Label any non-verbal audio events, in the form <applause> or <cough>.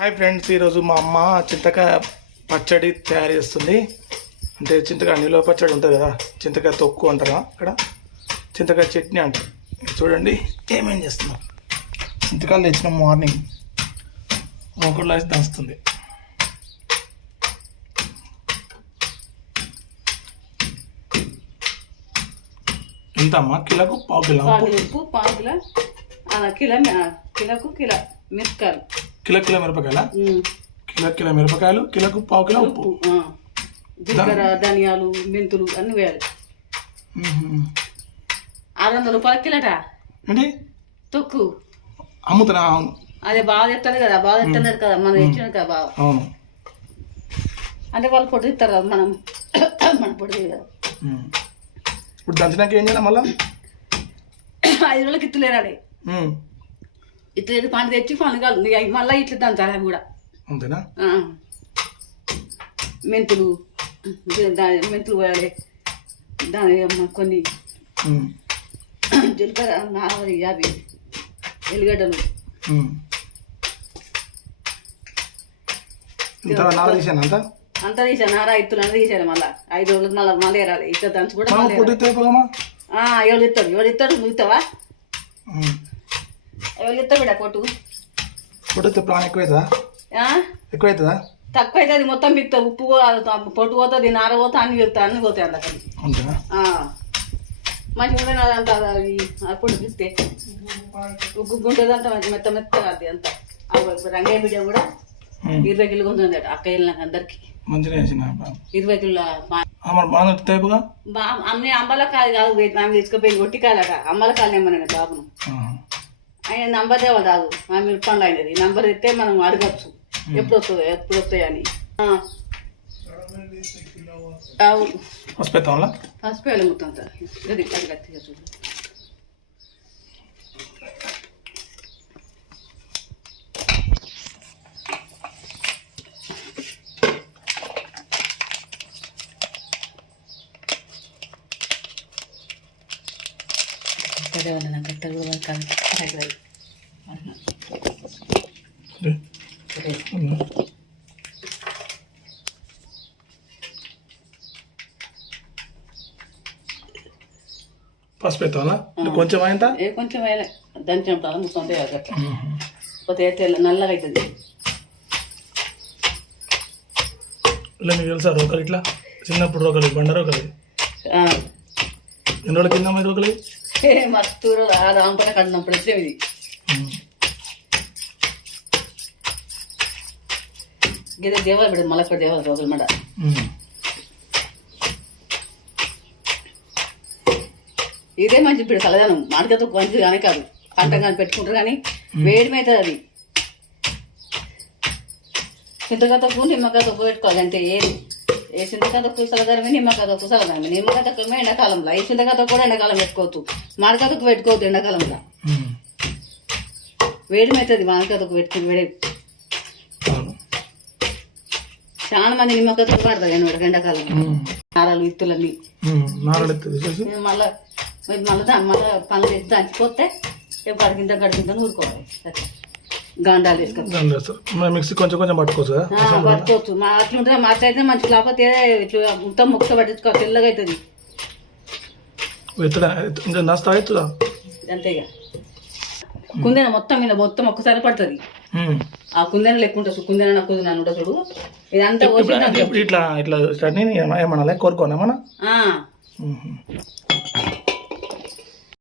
Hi friends ఈరోజు మా అమ్మ చింతకాయ పచ్చడి తయారు చేస్తుంది. అంటే చింతకాయ నిలువ పచ్చడి ఉంటుంది కదా చింతకాయ తొక్కు అంటారా అక్కడ చింతకాయ చట్నీ అంటారు. చూడండి ఏమేం చేస్తున్నాం? చింతకాయలు తెచ్చిన మార్నింగ్ ఒకళ్ళు వేసి దంచుతుంది. ఎంత అమ్మా కిలోకు పావు కిలో? పావు పావు కిలో కిలో కిలోకు కిలో మిరపకాయలు. కిలో కిలో మిరపకాయల? కిలో కిలో మిరపకాయలు కిలోకు పావు కిలో ఉప్పు. జీలకర్ర ధనియాలు మెంతులు అన్ని వేయాలి. ఆరు వందల రూపాయల కిలోట? ఏంటి? తొక్కు. అమ్ముతున్నా అవును. అదే బాగా తెస్తారు కదా బాగా తెస్తున్నారు కదా మనం ఇచ్చిన కదా బాగా. అవును. అంటే వాళ్ళు పొడి ఇస్తారు కదా మనం <coughs> మన పొడి కదా. ఇప్పుడు దంచినాక ఏం చేయాలి మళ్ళా? ఐదు రోజులకి ఇత్తులేరాడి ఇత్తులేదు పండు తెచ్చి పండు కాదు. మళ్ళీ ఇట్లా దంచాలి కూడా. అంతేనా. మెంతులు దాని మెంతులు పోయాలి. దాని కొన్ని. జీలకర్ర నాలుగు యాభై ఎల్లిగడ్డలు. అంత? తీసాను. నారా ఇత్తులు అంతా తీసాను మళ్ళీ. ఐదు రోజులకు మళ్ళీ మళ్ళీ ఏరాలి ఇట్లా దంచి కూడా ఎవరు ఇస్తాడు ఎవరు ఇస్తాడు నువ్వు ఇస్తావా ఎవరు ఇస్తావు బిడ్డ కొట్టు? ప్లాన్ ఎక్కువైతుందా? ఆ? ఎక్కువైతుందా? తక్కువ అయితే అది మొత్తం పిక్తా ఉప్పు పొట్టు పోతుంది నార పోతా అన్ని వెళ్తా అన్ని పోతాయి అందుకని మంచిగా ఉంటుంది అదంతా అది అప్పుడు పిస్తే ఉగ్గు గుంటుంది అంత మంచి మెత్త మెత్తగా అది అంతా. రంగయ్య బిడ్డ కూడా. ఇరవై కిలో ఉంటుంది అక్క వెళ్ళినాక అందరికి. ఇరవై కిలో అన్ని అంబల కాదు కాదు ఆమె తీసుకుపోయి ఒట్టి కాలట అంబల కాలు ఏమన్నా బాబును? ఆయన నంబర్ దేవాలి రాదు ఆమె మిరపండ్లు అయినది. నంబర్ ఇస్తే మనం అడగచ్చు. ఎప్పుడు వస్తుంది ఎప్పుడు వస్తాయని ఆ. అవును వస్తాం పసుపు వెళ్ళముతాం సార్. అది గట్టిగా చూడు. పసుపు ఎత్తాలా కొంచెం అయింత ఏ కొంచెం వేయాలి. దంచినప్పుడు అలా ముసంటే అట్లా. పోతే తెల్ల నల్లగా అవుతుంది ఇలా మీకు తెలుసా రోకలు ఇట్లా? చిన్నప్పుడు రోకలి బండ రోకలి. ఎన్ని రోజుల కింద మరి రోకలి? మస్తు ఆ రాంపట కడినప్పుడు వచ్చే ఇది. గిదే దేవాలి బిడ్డ మళ్ళీ అక్కడ దేవాలి రోజులు మ్మ్. ఇదే మంచి ఇప్పుడు కలదానం మామిడికాయతో మంచిది కానీ కాదు పంట కానీ పెట్టుకుంటారు కానీ వేడి అవుతుంది అది చింతకాయ తక్కువ నిమ్మకాయ తక్కువ పెట్టుకోవాలి అంతే ఏది ఏ చింతకాయ తక్కువ సలదారమే నిమ్మకాయ తక్కువ సలదారమే నిమ్మకాయ తక్కువ ఎండాకాలంలో ఏ చింతకాయ తక్కువ కూడా ఎండాకాలం పెట్టుకోవద్దు మామిడికాయ తక్కువ పెట్టుకోవద్దు ఎండాకాలంలో మ్మ్. వేడి అవుతుంది మామిడికాయ తక్కువ పెట్టుకుని వేడి చాలా మంది నిమ్మకాయ పడతారు ఎన్నోడు ఎండాకాలం మ్మ్. నారాలు ఇత్తులన్నీ. నారలు మళ్ళీ మళ్ళీ మళ్ళీ పనులు ఎత్తి దంచిపోతే రేపు కడిగింత కడిగింత ఊరుకోవాలి. గాండాలు మిక్సీ కొంచెం కొంచెం పట్టుకోవచ్చు? పట్టుకోవచ్చు. మా మా అట్లా అయితే మంచి లేకపోతే ఇట్లా మొత్తం ముక్క పట్టించుకో తెల్లగా అవుతుంది ఎత్తుడా? ఇంకా నస్తా ఎత్తుదా? అంతే ఇక కుందెన మొత్తం మీద మొత్తం ఒక్కసారి పడుతుంది. ఆ కుందెన లెక్క ఉంటుంది కుందెన నాకు కుందెన ఉంటుంది చూడు. ఇదంతా ఇట్లా ఇట్లా చట్నీ కోరుకోనా ఏమన్నా? మ్మ్.